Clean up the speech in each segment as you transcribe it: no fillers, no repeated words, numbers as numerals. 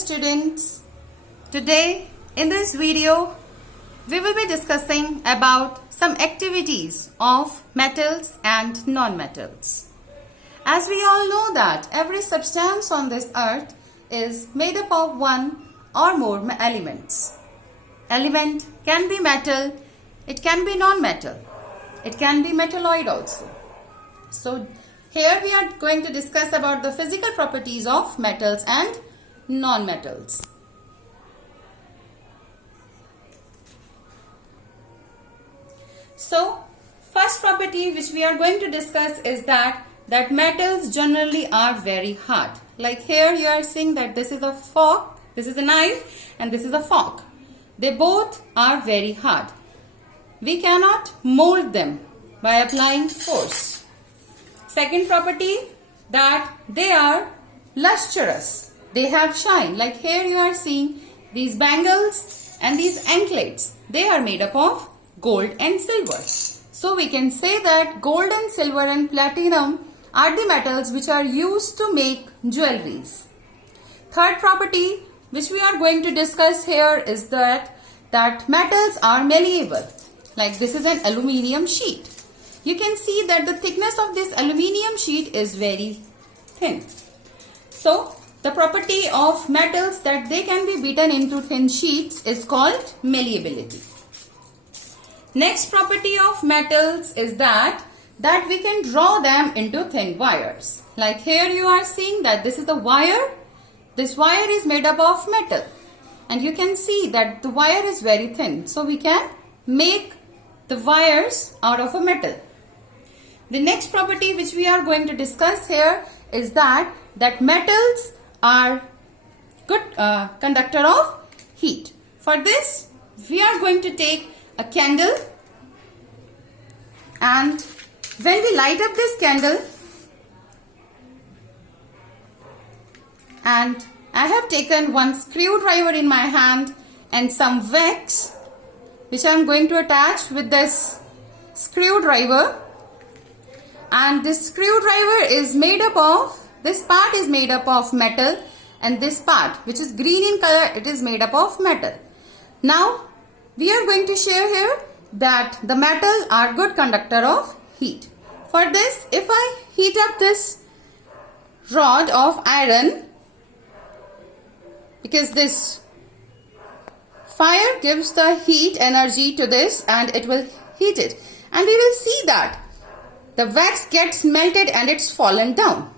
students. Today in this video we will be discussing about some activities of metals and non-metals. As we all know that every substance on this earth is made up of one or more elements. Element can be metal, it can be non-metal, it can be metalloid also. So here we are going to discuss about the physical properties of metals and non-metals. So first property which we are going to discuss is that metals generally are very hard. Like here you are seeing that this is a fork, this is a knife and this is a fork. They both are very hard. We cannot mold them by applying force. Second property, that they are lustrous. They have shine. Like here you are seeing these bangles and these anklets. They are made up of gold and silver. So we can say that gold and silver and platinum are the metals which are used to make jewelries. Third property which we are going to discuss here is that metals are malleable. Like this is an aluminium sheet. You can see that the thickness of this aluminium sheet is very thin. So the property of metals that they can be beaten into thin sheets is called malleability. Next property of metals is that we can draw them into thin wires. Like here you are seeing that this is the wire. This wire is made up of metal. And you can see that the wire is very thin. So we can make the wires out of a metal. The next property which we are going to discuss here is that metals are good conductor of heat. For this, we are going to take a candle, and when we light up this candle, and I have taken one screwdriver in my hand and some wax which I am going to attach with this screwdriver. And this screwdriver is made up of, this part is made up of metal, and this part which is green in color, it is made up of metal. Now we are going to share here that the metal are good conductor of heat. For this, if I heat up this rod of iron, because this fire gives the heat energy to this and it will heat it, and we will see that the wax gets melted and it's fallen down.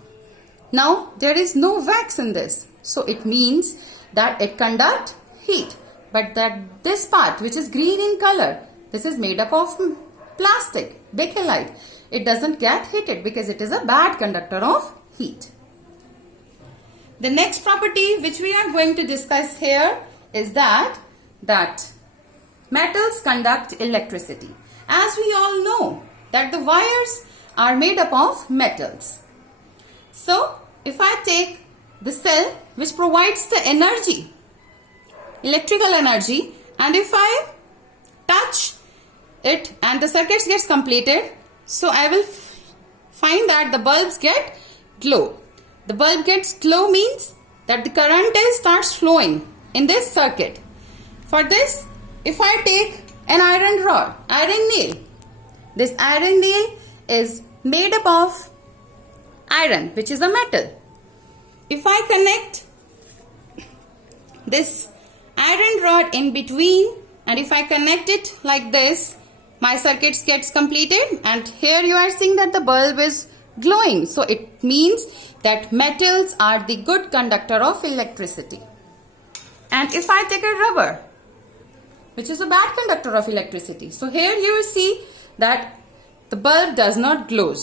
Now there is no wax in this, so it means that it conducts heat. But that this part which is green in color, this is made up of plastic, bakelite. It doesn't get heated because it is a bad conductor of heat. The next property which we are going to discuss here is that metals conduct electricity. As we all know that the wires are made up of metals. So if I take the cell which provides the energy, electrical energy, and if I touch it and the circuits gets completed, so I will find that the bulbs get glow. The bulb gets glow means that the current starts flowing in this circuit. For this, if I take an iron rod, iron nail, this iron nail is made up of iron, which is a metal. If I connect this iron rod in between, and if I connect it like this, my circuits gets completed, and here you are seeing that the bulb is glowing. So it means that metals are the good conductor of electricity. And if I take a rubber, which is a bad conductor of electricity, so here you will see that the bulb does not glow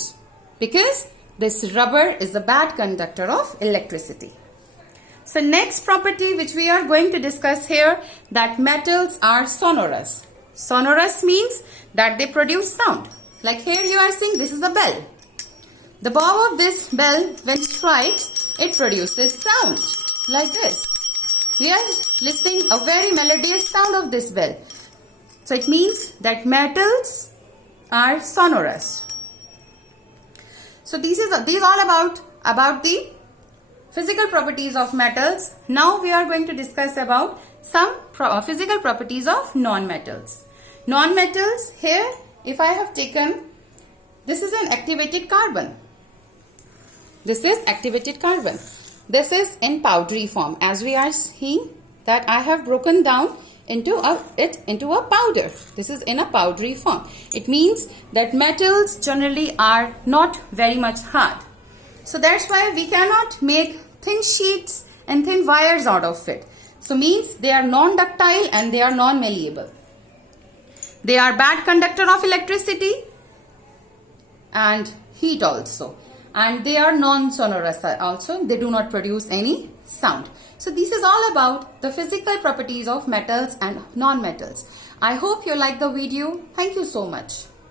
because this rubber is a bad conductor of electricity. So next property which we are going to discuss here, that metals are sonorous. Sonorous means that they produce sound. Like here you are seeing this is a bell. The bob of this bell, when strikes, it produces sound like this. We are listening a very melodious sound of this bell. So it means that metals are sonorous. So these all about the physical properties of metals. Now we are going to discuss about some physical properties of non-metals. Non-metals, here if I have taken, this is an activated carbon. This is activated carbon. This is in powdery form, as we are seeing that I have broken down into a powder. This is in a powdery form. It means that metals generally are not very much hard. So that's why we cannot make thin sheets and thin wires out of it. So means they are non-ductile and they are non-malleable. They are bad conductor of electricity and heat also. And they are non-sonorous also. They do not produce any sound. So this is all about the physical properties of metals and non-metals. I hope you like the video. Thank you so much.